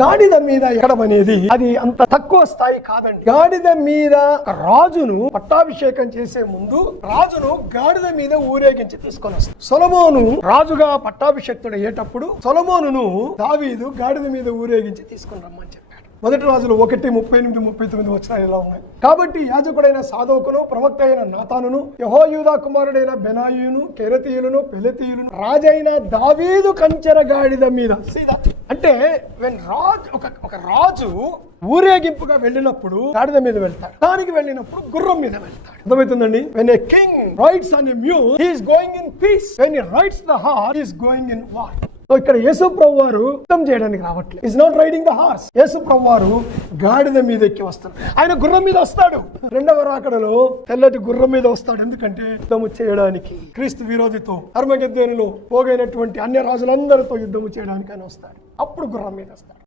గాడిద మీద ఎక్కడం అనేది అది అంత తక్కువ స్థాయి కాదండి. గాడిద మీద రాజును పట్టాభిషేకం చేసే ముందు రాజును గాడిద మీద ఊరేగించి తీసుకొని వస్తాడు. సొలొమోను రాజుగా పట్టాభిషేక్తుడు అయ్యేటప్పుడు సొలొమోనును దావీదు గాడిద మీద ఊరేగించి తీసుకొని రమ్మని చెప్పాడు. మొదటి రాజులు 1:38-39 వచనాలు ఇలా ఉన్నాయి. కాబట్టి యాజకుడైన సాదోకును ప్రవక్త అయిన నాతానును యెహోయూదా కుమారుడైన బెనాయియును కెరతీయులను పెలతీయులను రాజైన దావీదు కంచెర గాడిద మీద సీదా అంటే ఒక రాజు ఊరేగింపుగా వెళ్ళినప్పుడు గాడిద మీద వెళ్తాడు, దానికి వెళ్ళినప్పుడు గుర్రం మీద వెళ్తాడు. అర్థమవుతుందండి? when a king rides on a mule he is going in peace, when he rides the horse he is going in war. So ఇక్కడ యేసు ప్రభువారు యుద్ధం చేయడానికి రావట్లేదు. Is not riding the horse. యేసు ప్రభువారు గాడిద మీద ఎక్కి వస్తాడు. ఆయన గుర్రం మీద వస్తాడు. రెండవ రాకడలో తెల్లటి గుర్రం మీద వస్తాడు. ఎందుకంటే యుద్ధము చేయడానికి క్రీస్తు విరోధితో అర్మగెద్దోనులో పోగైనటువంటి అన్య రాజులందరితో యుద్ధము చేయడానికి ఆయన వస్తాడు. అప్పుడు గుర్రం మీద వస్తాడు.